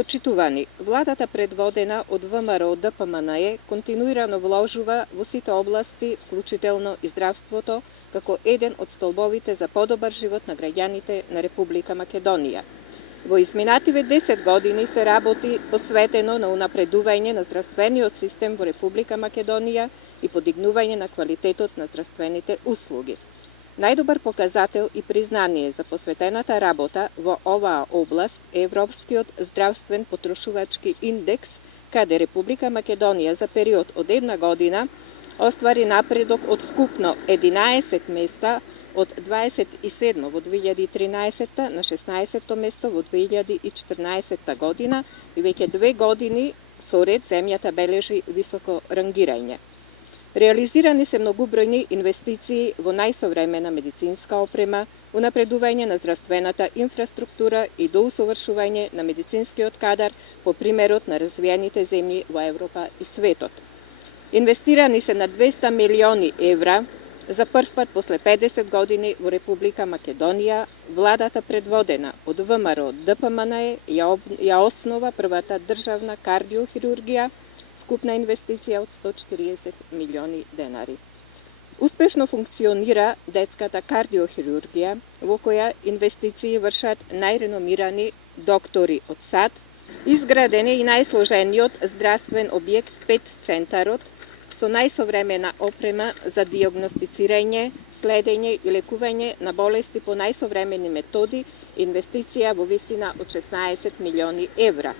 Почитувани, владата предводена од ВМРО ДПМНЕ континуирано вложува во сите области, вклучително и здравството, како еден од столбовите за подобар живот на граѓаните на Република Македонија. Во изминативе 10 години се работи посветено на унапредување на здравствениот систем во Република Македонија и подигнување на квалитетот на здравствените услуги. Најдобар показател и признание за посветената работа во оваа област е Европскиот здравствен потрошувачки индекс, каде Република Македонија за период од една година оствари напредок од вкупно 11 места од 27 во 2013 на 16 место во 2014 година и веќе 2 години соред земјата бележи високо рангирање. Реализирани се многубројни инвестиции во најсовремена медицинска опрема, унапредување на здравствената инфраструктура и доусовршување на медицинскиот кадар по примерот на развиените земји во Европа и светот. Инвестирани се на 200 милиони евра за прв пат после 50 години во Република Македонија. Владата предводена од ВМРО ДПМНЕ ја основа првата државна кардиохирургија, вкупна инвестиција од 140 милиони денари. Успешно функционира детската кардиохирургија, во која инвестиции вршат најреномирани доктори од САД, изграден е и најсложениот здравствен објект ПЕТ центарот со најсовремена опрема за дијагностицирање, следење и лекување на болести по најсовремени методи, инвестиција во висина од 16 милиони евра.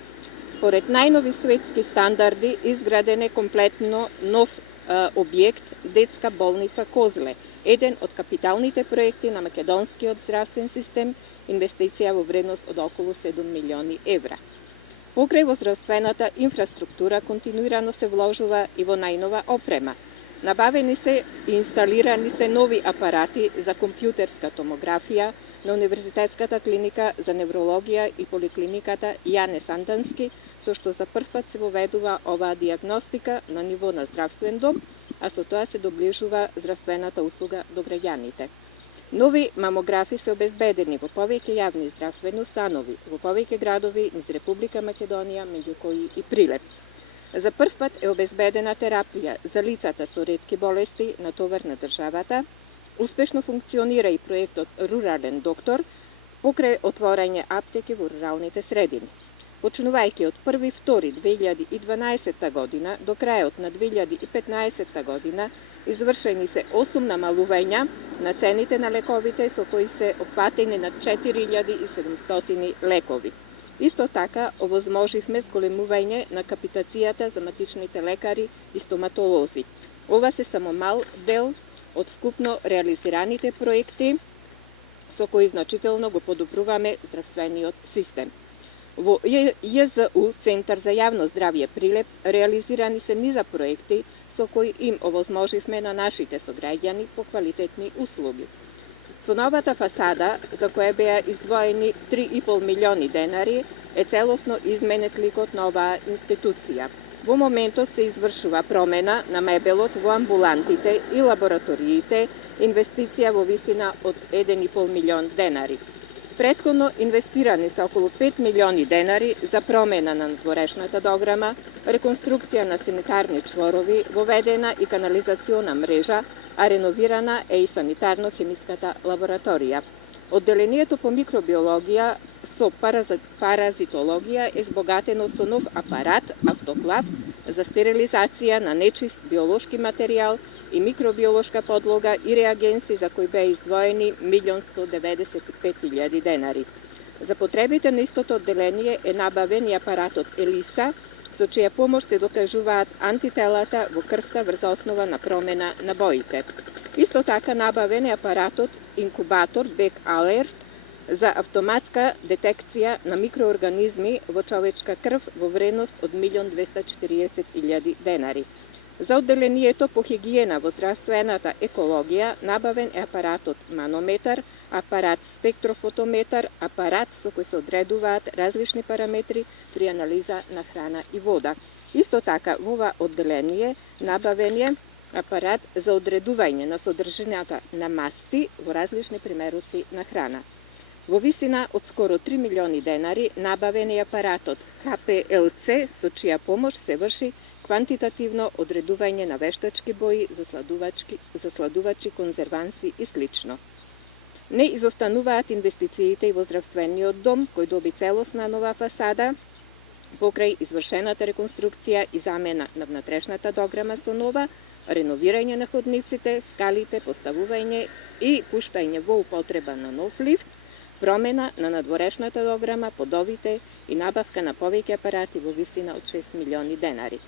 Според најнови светски стандарди, изграден е комплетно нов објект детска болница Козле, еден од капиталните проекти на македонскиот здравствен систем, инвестиција во вредност од околу 7 милиони евра. Покрај во здравствената инфраструктура континуирано се вложува и во најнова опрема. Набавени се и инсталирани се нови апарати за компјутерска томографија на Универзитетската клиника за неврологија и поликлиниката Јане Сандански, со што за прв пат се воведува оваа дијагностика на ниво на здравствен дом, а со тоа се доближува здравствената услуга до граѓаните. Нови мамографи се обезбедени во повеќе јавни здравствени установи, во повеќе градови низ Република Македонија, меѓу кои и Прилеп. За прв пат е обезбедена терапија за лицата со ретки болести на товар на државата. Успешно функционира и проектот Рурален доктор, покрај отворање аптеки во руралните средини. Почнувајќи од 1.2.2012 година до крајот на 2015 година, извршени се 8 намалувања на цените на лековите, со кои се опатени на 4700 лекови. Исто така, овозможивме зголемување на капитацијата за матичните лекари и стоматолози. Ова се само мал дел од вкупно реализираните проекти, со кои значително го подобруваме здравствениот систем. Во ЈЗУ, Центар за јавно здравје Прилеп, реализирани се низа проекти со кои им овозможивме на нашите сограѓани по квалитетни услуги. Со новата фасада, за која беа издвоени 3,5 милиони денари, е целосно изменет ликот на оваа институција. Во моментот се извршува промена на мебелот во амбулантите и лабораториите, инвестиција во висина од 1,5 милион денари. Претходно инвестирани се околу 5 милиони денари за промена на надворешната дограма, реконструкција на санитарни чворови, воведена и канализациона мрежа, а реновирана е и санитарно-хемиската лабораторија. Одделението по микробиологија со паразитологија е збогатено со нов апарат, автоклав, за стерилизација на нечист биолошки материјал и микробиолошка подлога и реагенси за кои беа издвоени 1.195.000 денари. За потребите на истото одделение е набавен и апаратот Елиса, со чија помош се докажуваат антителата во крвта врз основа на промена на боите. Исто така набавен е апаратот инкубатор Бек Алерт за автоматска детекција на микроорганизми во човечка крв во вредност од 1.240.000 денари. За одделението по хигиена во здравствената екологија набавен е апаратот манометар, апарат спектрофотометар, апарат со кој се одредуваат различни параметри при анализа на храна и вода. Исто така во ова одделение набавен е апарат за одредување на содржината на масти во различни примеруци на храна. Во висина од скоро 3 милиони денари набавен е апаратот КПЛЦ, со чија помош се врши квантитативно одредување на вештачки бои за сладувачи, конзерванси и слично. Не изостануваат инвестициите и во здравствениот дом, кој доби целосна нова фасада, покрај извршената реконструкција и замена на внатрешната дограма со нова, реновирање на ходниците, скалите, поставување и пуштање во употреба на нов лифт, промена на надворешната дограма, подовите и набавка на повеќе апарати во висина од 6 милиони денари.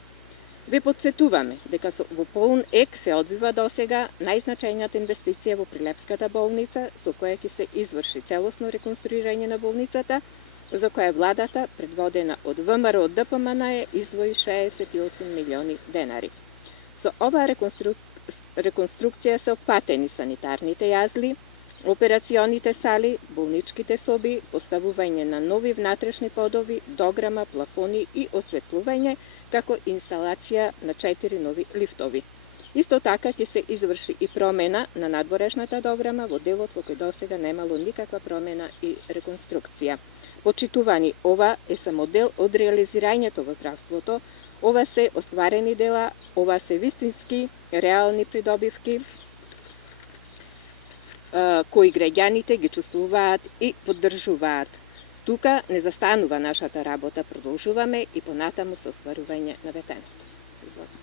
Ве подсетуваме дека во полн ек се одвива досега најзначајната инвестиција во Прилепската болница, со која ќе се изврши целосно реконструирање на болницата, за која владата, предводена од ВМРО ДПМН, издвои 68 милиони денари. Со оваа реконструкција се опатени санитарните јазли, операционите сали, болничките соби, поставување на нови внатрешни подови, дограма, плафони и осветлување, како инсталација на 4 нови лифтови. Исто така ќе се изврши и промена на надворешната дограма во делот во кој досега немало никаква промена и реконструкција. Почитувани, ова е само дел од реализирањето во здравството, ова се остварени дела, ова се вистински реални придобивки, кои граѓаните ги чувствуваат и поддржуваат. Тука не застанува нашата работа, продолжуваме и понатаму со остварување на ветеното.